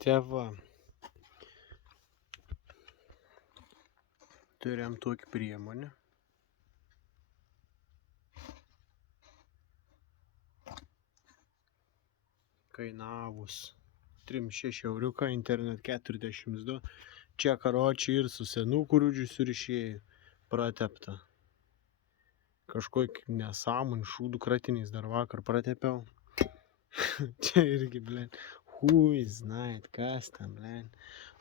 Tėva. Turėjom tokį priemonę. Kainavus 3,6 euriuką, internet 42. Čia karočiai ir su senukų rūdžių surišėjų pratepta. Kažkokį nesąmonį šūdų kratiniais dar vakar pratepiau. Čia irgi, blėn, hui, znait, kas ten, blėn.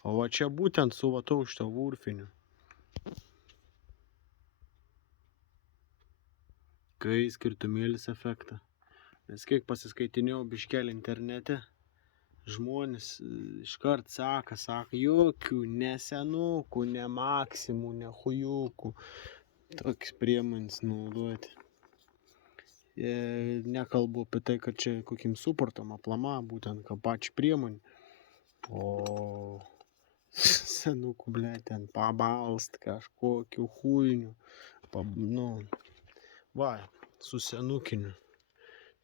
O va čia būtent suvatau šito vurfiniu. Kai skirtumėlis efektą. Nes kiek pasiskaitinėjau biškelį internete, žmonės iškart sako, jokių ne senukų, ne maksimų, ne hujukų. Tokius priemonės naudoti. Nekalbu apie tai, kad čia kokim suportam aplama, būtent ką pačią priemonę. O senukų, ble, ten pabalst kažkokių hujinių. Va, su senukiniu.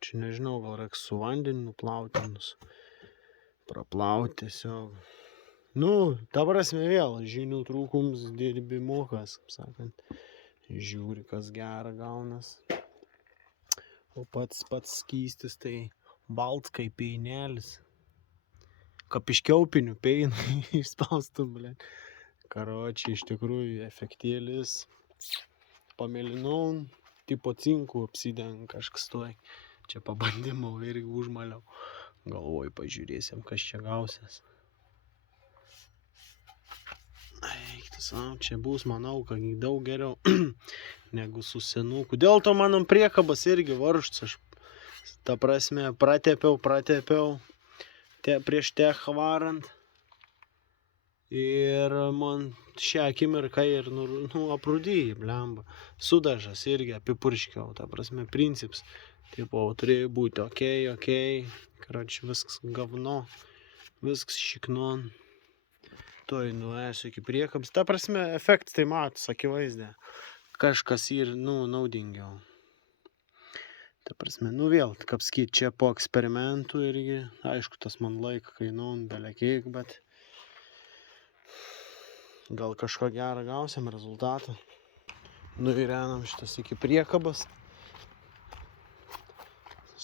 Čia nežinau, gal reiks su vandeniu nuplautinus. Praplauti tiesiog. Ta prasme vėl, žinių trūkums dirbimukas, kaip sakant. Žiūri, kas gera gaunas. O pats skystis tai balts kaip peinelis. Kapiškiaupinių peinų išspaustų, ble. Karočiai, iš tikrųjų, efektėlis. Pamėlinau, tipo cinkų apsideng kažkas tuoj. Čia pabandymau irgi užmaliau. Galvoju, pažiūrėsim, kas čia gausias. Čia bus, manau, kad daug geriau negu su senuku. Dėl to mano priekabas irgi varžts. Aš, ta prasme, pratepiau prieš tech varant. Ir man šią akimirką ir aprūdyji, blemba. Sudažas irgi apipurškiau, ta prasme, princips. Tipo, turėjo būti okei. Karoči, viskas gavno, viskas šiknon. Toj nuėsiu iki priekabs. Ta prasme, efektas tai matos, akivaizdė. Kažkas ir, naudingiau. Ta prasme, vėl, kaip sakyt, čia po eksperimentų irgi. Aišku, tas man laiką kainuon, belekiek, bet gal kažko gerą gausim rezultatą. Nuvirenam šitas iki priekabas.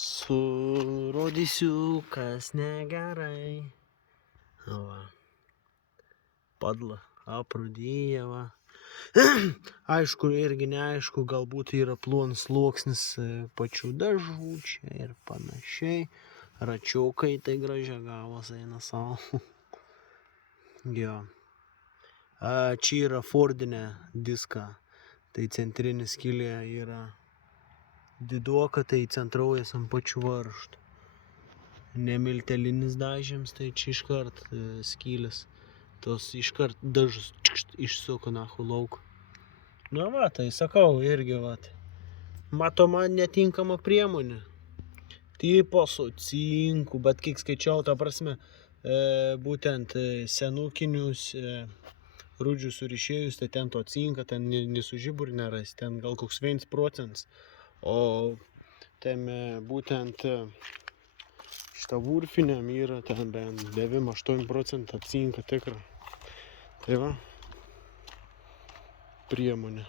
Surodysiu, kas negerai. Va. Padla, aprūdyja, va. Aišku, irgi neaišku, galbūt yra plonas sluoksnis pačių dažų čia ir panašiai. Račiukai tai gražiai gavos, eina savo. Jo. Čia yra Fordinė diska. Tai centrinis skylė yra diduoka, tai centraujas ant pačių varžtų. Nemiltelinis dažėms, tai čia iškart skylės. Tos iškart dažus išsuko nahu lauk. Va, tai sakau irgi, va. Matoma netinkama priemonė. Tipo su cinku, bet kiek skaičiau, ta prasme, būtent senukinius rūdžių surišėjus, tai ten to cinka, ten nesužibur neras, ten gal koks 1%. O ten būtent šitą vurfiniam yra ten bent 9-8% cinka tikra. Tai va, priemonė.